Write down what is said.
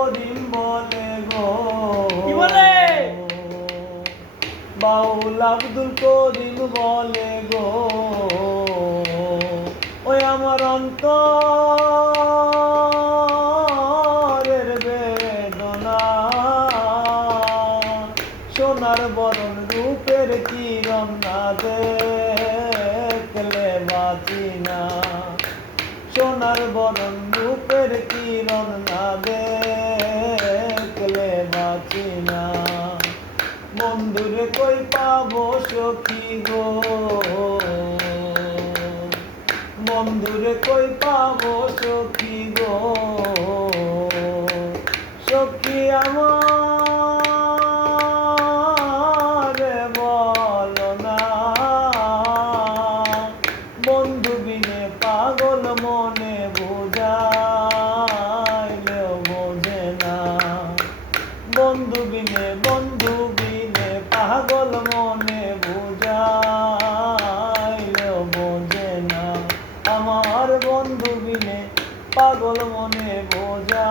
করিম বলে গো, কি বলে? বাউল আব্দুল করিম বলে গো, ওই আমার অন্তরের বেদনা, সোনার বরণ রূপের কিরণ না দেখলে বাঁচি না, সোনার বরণ রূপের কিরণ না দেখলে বাঁচি না। বন্ধুরে কই পাবো সখী গো, বন্ধুরে কই পাবো সখী গো, সখী আমার বলো না, বন্ধু বিনে পাগল মনে বোঝাইলেও বোঝে না, বন্ধু বিনে পাগল মনে বোঝাইলেও বোঝে না, আমার বন্ধু বিনে পাগল মনে বোঝা